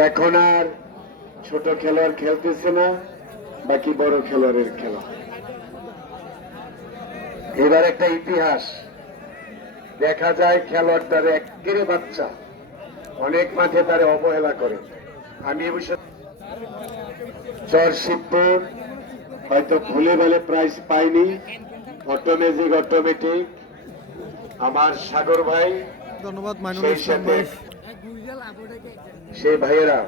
এখন আর ছোট খেলোয়াড় খেলতেছে না, বাকি বড় খেলোয়াড়ের খেলা। এবার একটা ইতিহাস দেখা যায়, খেলোয়াড় তার একেবারে বাচ্চা, অনেক মাঠে তারে অবহেলা করে। আমি অবশ্য চরশিবপুর হয়তো ভুলে ভালে প্রাইজ পাইনি, অটোমেটিক আমার সাগর ভাই, ধন্যবাদ সেই সাথে সেই ভাইয়েরা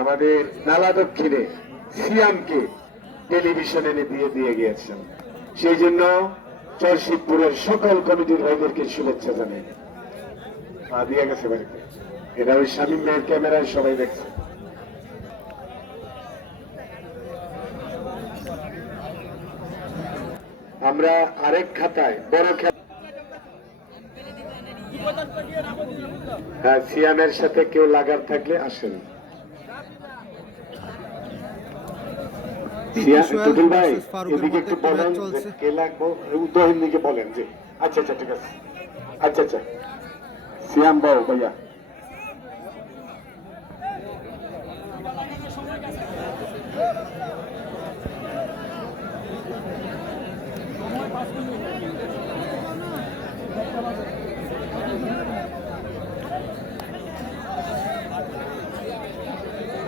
আমাদের নালা দক্ষিণে সিয়ামকে টেলিভিশনে দিয়ে গিয়েছেন। সেই জন্য চরশিবপুরের সকল কমিটির ভাইদেরকে শুভেচ্ছা জানাই। দিয়ে গেছে বাড়িতে, এটা ওই শামীম ভাইয়ের ক্যামেরায় সবাই দেখছে। আমরা আরেক খাতায় বড় খেলা, হ্যাঁ, সিয়ামের সাথে কেউ লাগার থাকলে আসেন। টুটুল ভাই এদিকে একটু বলেন কে লাগবো, উদয়ন দিকে বলেন যে আচ্ছা আচ্ছা ঠিক আছে, আচ্ছা আচ্ছা সিয়াম বাবু ভাইয়া।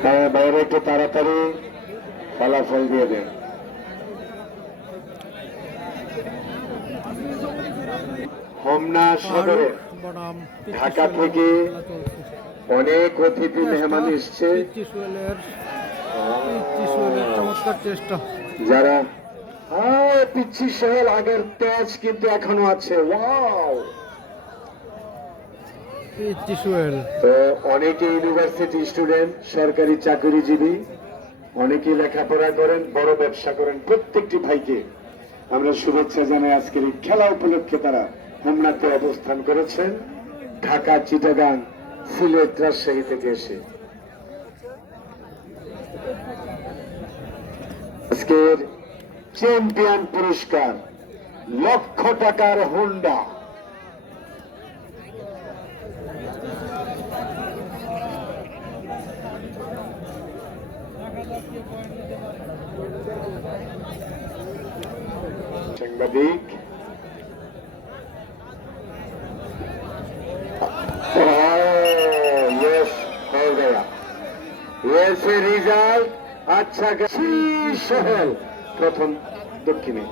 হ্যাঁ বাইরে একটু তাড়াতাড়ি ফলাফল দিয়ে দেন। হোমনা সদরে ঢাকা থেকে অনেক অতিথি মেহমান এসছে, চমৎকার চেষ্টা। যারা পিচ্ছি সোহেল আগের তেজ কিন্তু এখনো আছে। ওয়াও, তো অনেকে ইউনিভার্সিটি স্টুডেন্ট, সরকারি চাকরিজীবী, অনেকে লেখাপড়া করেন, বড় ব্যবসা করেন। প্রত্যেকটি ভাইকে আমরা শুভেচ্ছা জানাই। আজকের এই খেলা উপলক্ষে তারা হোমনাতে অবস্থান করেছেন, ঢাকা, চিটাগাং, সিলেট, রাজশাহী থেকে এসে। আজকের চ্যাম্পিয়ন পুরস্কার লক্ষ টাকার হোন্ডা। সাংবাদিক রেজাল্ট আচ্ছা, সোহেল প্রথম দক্ষিণে।